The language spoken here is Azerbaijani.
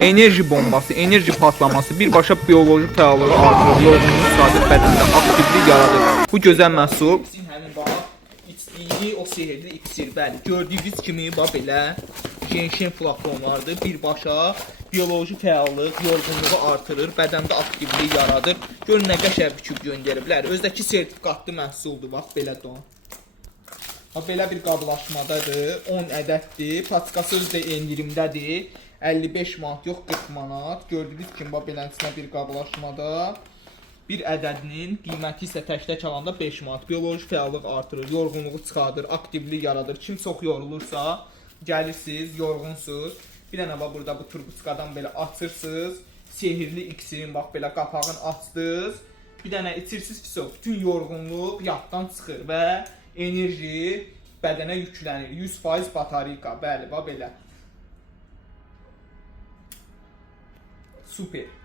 Enerji bombası, enerji patlaması birbaşa bioloji fəallığı artırır, yorğunluğu çıxardır, bədəndə aktivlik yaradır. Bu gözəl məhsul həmin bax içdiyi o sehirli iksir. Bəli, gördüyünüz kimi bax belə Genshin flakonlardır. Birbaşa bioloji fəallıq, yorğunluğu artırır, bədəndə aktivlik yaradır. Görün nə qəşəng büküb göndəriblər. Özdəki sertifikatlı məhsuldur, bax belə don. Bax belə bir qablaşmadadır, 10 ədəddir, paçkası özdə endirimdədir. 55 manat, yox 40 manat. Gördüyünüz kimi bax beləsinə bir qablaşmada. Bir ədədinin qiyməti isə təkdə alanda 5 manat. Bioloji fəallıq artırır, yorğunluğu çıxardır, aktivlik yaradır. Kim çox yorulursa, gəlirsiniz, yorğunsuz. Bir dənə bax burada bu turbuçkadan belə açırsınız. Sehirli iksirin bax belə qapağını açdınız. Bir dənə içirsiniz, bütün yorğunluq yaddan çıxır və enerji bədənə yüklənir. 100% batarika, bəli, bax belə. Super.